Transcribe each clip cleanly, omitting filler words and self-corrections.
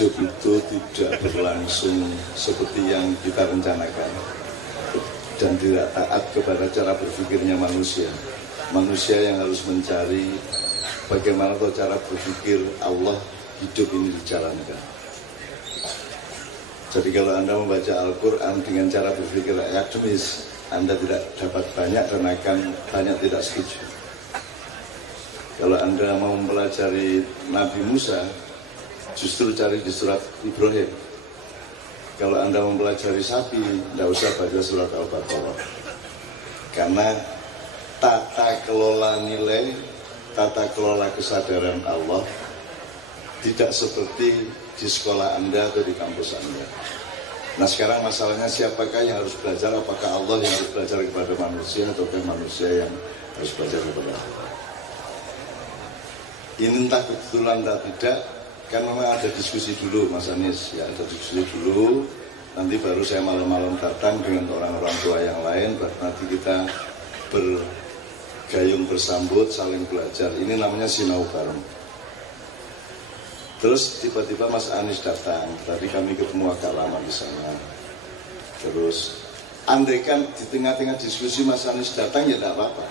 Hidup itu tidak berlangsung seperti yang kita rencanakan dan tidak taat kepada cara berpikirnya manusia. Manusia yang harus mencari bagaimana cara berpikir Allah hidup ini dijalankan. Jadi kalau Anda membaca Al-Quran dengan cara berpikir akademis, Anda tidak dapat banyak dan akan banyak tidak setuju. Kalau Anda mau mempelajari Nabi Musa, justru cari di surat Ibrahim. Kalau Anda mempelajari sapi, tidak usah baca surat Al-Baqarah. Karena tata kelola nilai, tata kelola kesadaran Allah tidak seperti di sekolah Anda atau di kampus Anda. Nah sekarang masalahnya siapakah yang harus belajar? Apakah Allah yang harus belajar kepada manusia atau manusia yang harus belajar kepada Allah? Ini entah kebetulan atau tidak. Kan memang ada diskusi dulu Mas Anies, ya ada diskusi dulu, nanti baru saya malam-malam datang dengan orang-orang tua yang lain, baru nanti kita bergayung bersambut, saling belajar. Ini namanya sinau bareng. Terus tiba-tiba Mas Anies datang, tadi kami ketemu agak lama di sana. Terus andaikan di tengah-tengah diskusi Mas Anies datang ya tidak apa-apa,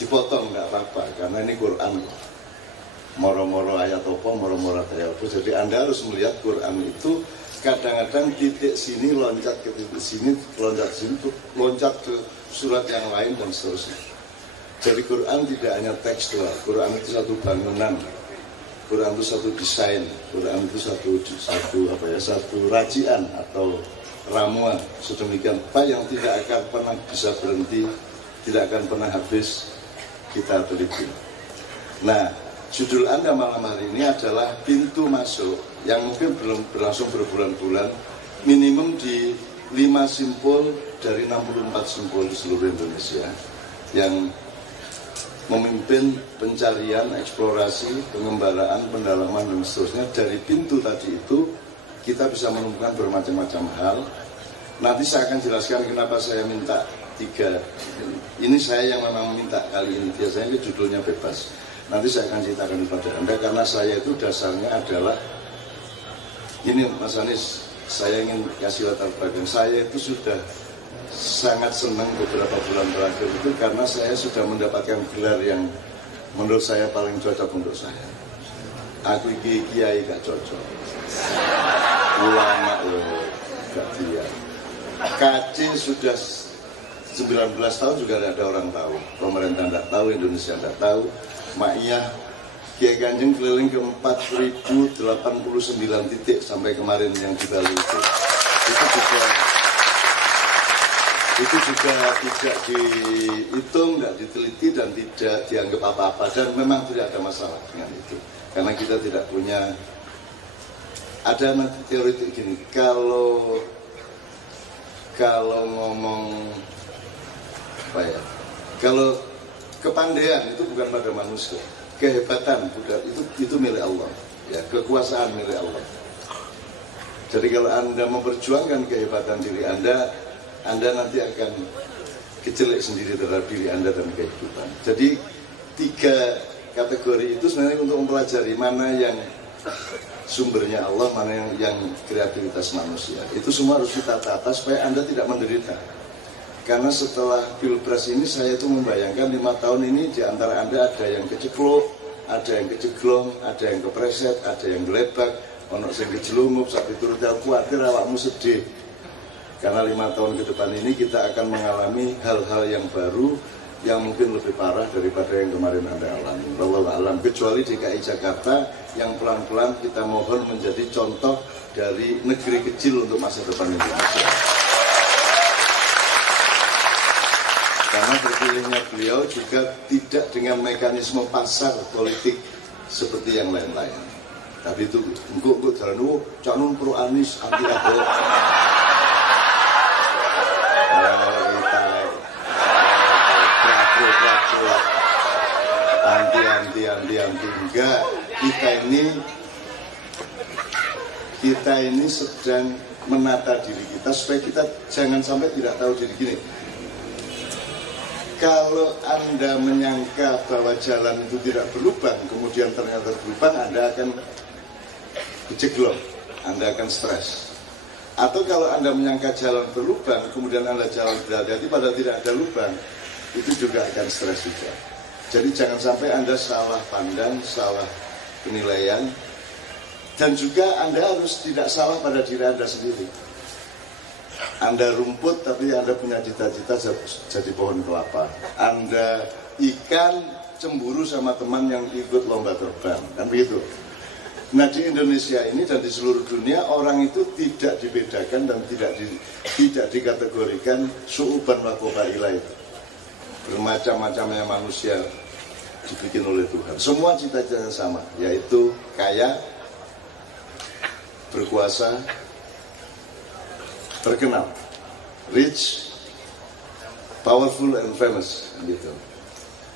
dipotong tidak apa-apa, karena ini Quran. Moro-moro ayat apa, moro-moro ayat apa. Jadi Anda harus melihat Quran itu kadang-kadang titik sini loncat ke titik sini, loncat sini, loncat ke surat yang lain dan seterusnya. Jadi Quran tidak hanya tekstual, Quran itu satu bangunan, Quran itu satu desain, Quran itu satu racian atau ramuan sedemikian apa yang tidak akan pernah bisa berhenti, tidak akan pernah habis kita teliti. Nah, judul Anda malam hari ini adalah pintu masuk yang mungkin belum berlangsung berbulan-bulan, minimum di 5 simpul dari 64 simpul di seluruh Indonesia yang memimpin pencarian, eksplorasi, pengembaraan, pendalaman dan seterusnya. Dari pintu tadi itu kita bisa menemukan bermacam-macam hal. Nanti saya akan jelaskan kenapa saya minta 3. Ini saya yang memang minta kali ini, biasanya judulnya bebas. Nanti saya akan ceritakan kepada Anda karena saya itu dasarnya adalah ini Mas Anies, saya ingin kasih latar belakang. Saya itu sudah sangat senang beberapa bulan terakhir itu karena saya sudah mendapatkan gelar yang menurut saya paling cocok untuk saya. Aku kiai gak cocok, ulama loh gak dia. KC sudah 19 tahun juga tidak ada orang tahu, pemerintah tidak tahu, Indonesia tidak tahu. Ma'iyah Kiai Kanjeng keliling ke 4.089 titik sampai kemarin yang kita lihat. Itu juga tidak dihitung, tidak diteliti dan tidak dianggap apa-apa, dan memang tidak ada masalah dengan itu karena kita tidak punya. Ada nanti teori gini, kalau ngomong apa ya, kalau kepandaian itu bukan pada manusia, kehebatan bukan, itu milik Allah, ya, kekuasaan milik Allah. Jadi kalau Anda memperjuangkan kehebatan diri Anda nanti akan kejelek sendiri terhadap diri Anda dan kehidupan. Jadi 3 kategori itu sebenarnya untuk mempelajari mana yang sumbernya Allah, mana yang kreativitas manusia. Itu semua harus kita tata supaya Anda tidak menderita. Karena setelah Pilpres ini saya itu membayangkan 5 tahun ini di antara Anda ada yang keceklok, ada yang keceglong, ada yang kepreset, ada yang gelebak, ono sing kejelungup, sampai turut khawatir awakmu sedih. Karena 5 tahun ke depan ini kita akan mengalami hal-hal yang baru yang mungkin lebih parah daripada yang kemarin Anda alami. Wallahu a'lam. Kecuali DKI Jakarta yang pelan-pelan kita mohon menjadi contoh dari negeri kecil untuk masa depan Indonesia. Karena terpilihnya beliau juga tidak dengan mekanisme pasar politik seperti yang lain-lain. Tapi itu engkau jalan calon pro Anies anti Ahok. Anti enggak. Kita ini sedang menata diri kita supaya kita jangan sampai tidak tahu diri gini. Kalau Anda menyangka bahwa jalan itu tidak berlubang, kemudian ternyata berlubang, Anda akan kejeglong, Anda akan stres. Atau kalau Anda menyangka jalan berlubang, kemudian Anda jalan berhati-hati padahal tidak ada lubang, itu juga akan stres juga. Jadi jangan sampai Anda salah pandang, salah penilaian, dan juga Anda harus tidak salah pada diri Anda sendiri. Anda rumput tapi Anda punya cita-cita jadi pohon kelapa. Anda ikan cemburu sama teman yang ikut lomba terbang, kan begitu. Nah di Indonesia ini dan di seluruh dunia orang itu tidak dibedakan dan tidak dikategorikan su'uban wa qabailah itu. Bermacam-macamnya manusia dibikin oleh Tuhan. Semua cita-citanya sama, yaitu kaya, berkuasa, terkenal, rich, powerful and famous gitu.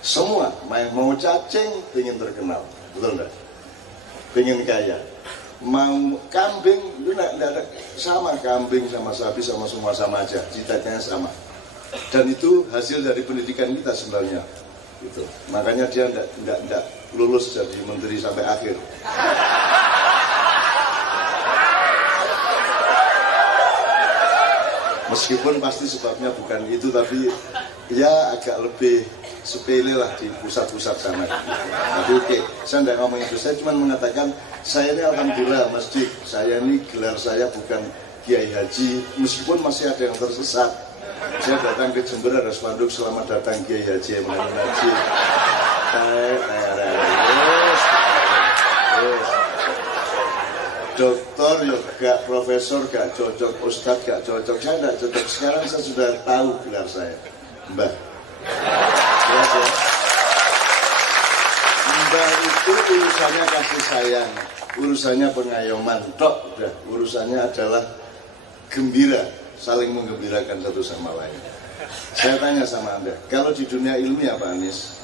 Semua mau cacing pengen terkenal, betul enggak? Pengen kaya, mau kambing itu enggak sama, kambing sama sapi sama semua sama aja, cita-citanya sama. Dan itu hasil dari pendidikan kita sebenarnya gitu. Makanya dia enggak lulus jadi menteri sampai akhir. Meskipun pasti sebabnya bukan itu, tapi ya agak lebih sepele lah di pusat-pusat sana. Tapi oke, saya tidak ngomong itu. Saya cuma mengatakan, saya ini alhamdulillah masjid. Saya ini gelar saya bukan Kiai Haji, meskipun masih ada yang tersesat. Saya datang ke Jember ada spanduk selamat datang Kiai Haji Muhammad Haji. Doktor ya gak, profesor gak cocok, ustadz gak cocok, saya gak cocok. Sekarang saya sudah tahu gelar saya, Mbah. Jelas ya? Mbah itu urusannya kasih sayang, urusannya pengayoman, tok udah. Urusannya adalah gembira, saling menggembirakan satu sama lain. Saya tanya sama Anda, kalau di dunia ilmiah Pak Anies,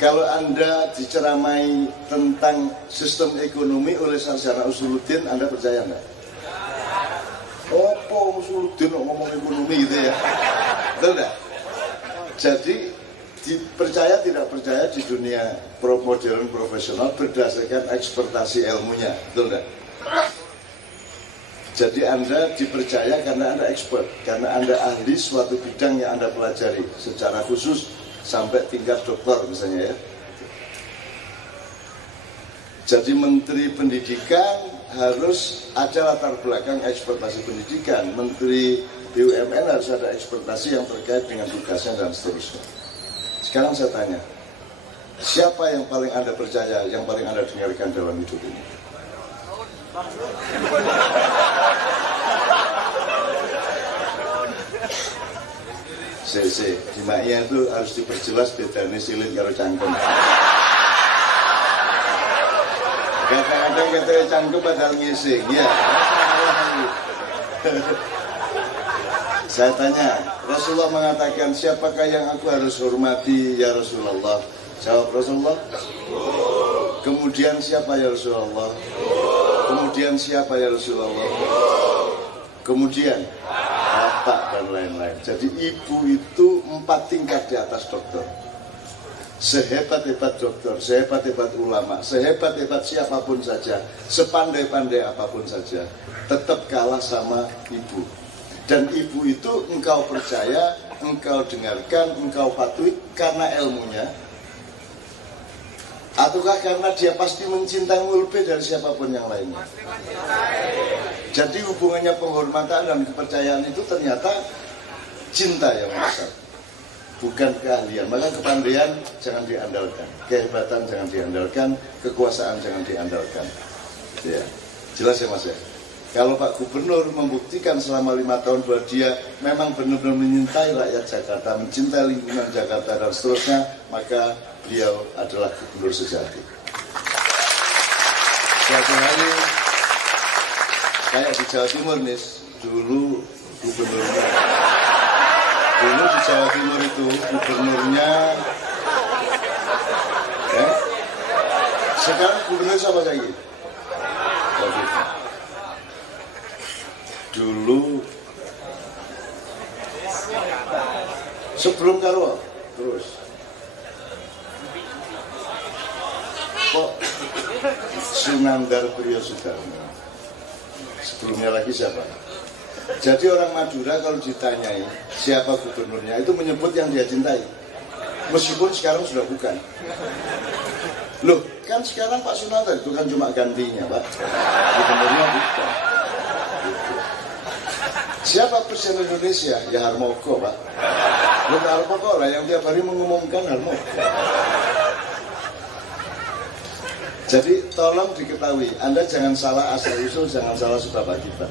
kalau Anda diceramai tentang sistem ekonomi oleh Sarjana Usuluddin, Anda percaya nggak? Apa Usuluddin ngomong ekonomi gitu ya? Betul nggak? Jadi dipercaya tidak percaya di dunia modern profesional berdasarkan ekspektasi ilmunya, betul nggak? Jadi Anda dipercaya karena Anda expert, karena Anda ahli suatu bidang yang Anda pelajari secara khusus sampai tingkat doktor misalnya ya. Jadi Menteri Pendidikan harus ada latar belakang ekspektasi pendidikan. Menteri BUMN harus ada ekspektasi yang terkait dengan tugasnya dan seterusnya. Sekarang saya tanya, siapa yang paling Anda percaya, yang paling Anda dengarkan dalam hidup ini? Di maknya itu harus diperjelas bedanya silin karo cangkem. Kadang-kadang kita cangkem padahal ngising, ya. Saya tanya, Rasulullah mengatakan siapakah yang aku harus hormati ya Rasulullah? Jawab Rasulullah. Kemudian siapa ya Rasulullah? Kemudian siapa ya Rasulullah? Kemudian bapak dan lain-lain. Jadi ibu itu 4 tingkat di atas dokter. Sehebat-hebat dokter, sehebat-hebat ulama, sehebat-hebat siapapun saja, sepandai-pandai apapun saja, tetap kalah sama ibu. Dan ibu itu engkau percaya, engkau dengarkan, engkau patuhi karena ilmunya, ataukah karena dia pasti mencintaimu lebih dari siapapun yang lainnya. Jadi hubungannya penghormatan dan kepercayaan itu ternyata cinta yang besar, bukan keahlian. Maka kepandaian jangan diandalkan, kehebatan jangan diandalkan, kekuasaan jangan diandalkan. Ya, jelas ya Mas ya. Kalau Pak Gubernur membuktikan selama 5 tahun bahwa dia memang benar-benar menyintai rakyat Jakarta, mencintai lingkungan Jakarta dan seterusnya, maka beliau adalah gubernur sejati. Suatu hari kayak di Jawa Timur nih, dulu gubernurnya, dulu di Jawa Timur itu gubernurnya, ya, sekarang gubernur siapa lagi? Dulu sebelum Karwo terus kok Sunandar Priyosudarmo. Sebelumnya lagi siapa? Jadi orang Madura kalau ditanyai siapa gubernurnya itu menyebut yang dia cintai. Meskipun sekarang sudah bukan. Loh, kan sekarang Pak Sunandar itu kan cuma gantinya, Pak. Gubernurnya bukan. Gitu. Siapa Presiden Indonesia? Ya Harmoko, Pak. Loh, Harmoko lah yang tiap hari mengumumkan Harmoko. Jadi tolong diketahui, Anda jangan salah asal-usul, jangan salah sebab akibat.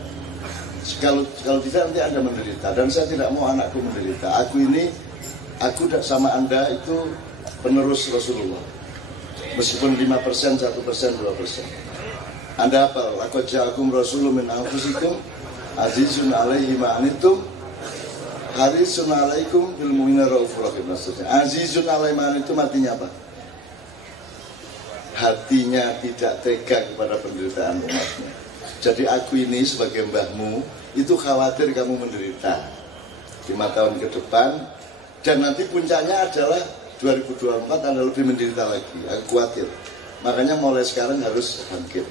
Kalau tidak nanti Anda menderita, dan saya tidak mau anakku menderita. Aku sama Anda itu penerus Rasulullah. Meskipun 5%, 1%, 2%. Anda apa? Laqad ja'akum rasulun min anfusikum azizun 'alaihi ma anittum harisun 'alaikum bil mu'minina raufur rahim. Azizun 'alaihi ma anittum artinya apa? Hatinya tidak tega kepada penderitaan umatnya. Jadi aku ini sebagai mbahmu itu khawatir kamu menderita 5 tahun ke depan, dan nanti puncaknya adalah 2024 Anda lebih menderita lagi. Aku khawatir. Makanya mulai sekarang harus bangkit,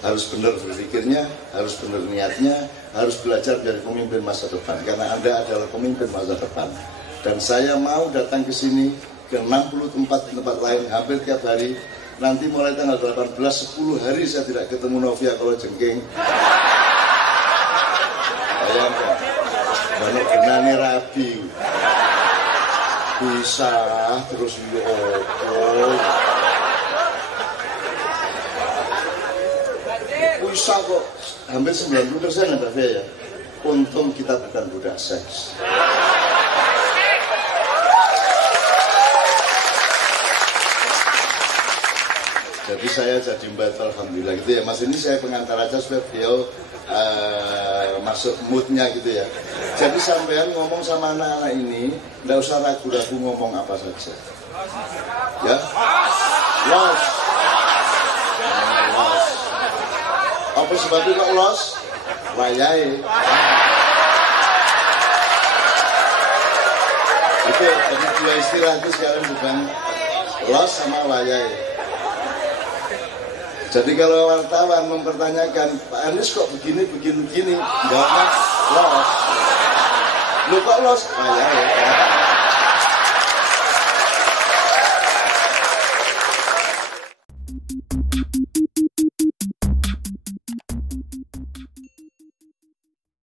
harus benar berpikirnya, harus benar niatnya, harus belajar dari pemimpin masa depan, karena Anda adalah pemimpin masa depan. Dan saya mau datang ke sini ke 60 tempat lain hampir tiap hari. Nanti mulai tanggal 18, 10 hari saya tidak ketemu Novia kalau jengking. Bayangkan, banyak benani rabi. Bisa terus bisa kok. Hampir 90% Novia ya. Untung kita bukan budak seks. Jadi saya jadi membantu, alhamdulillah gitu ya. Mas ini saya pengantar aja supaya beliau masuk moodnya gitu ya. Jadi sampean ngomong sama anak-anak ini, nggak usah ragu-ragu ngomong apa saja. Ya, los. Apa sebabnya kok los? Wayai. Itu jadi dua istilah itu sekarang bukan los sama wayai. Jadi kalau wartawan mempertanyakan Pak Anies kok begini, jawabnya los. Lu kok los? Ya.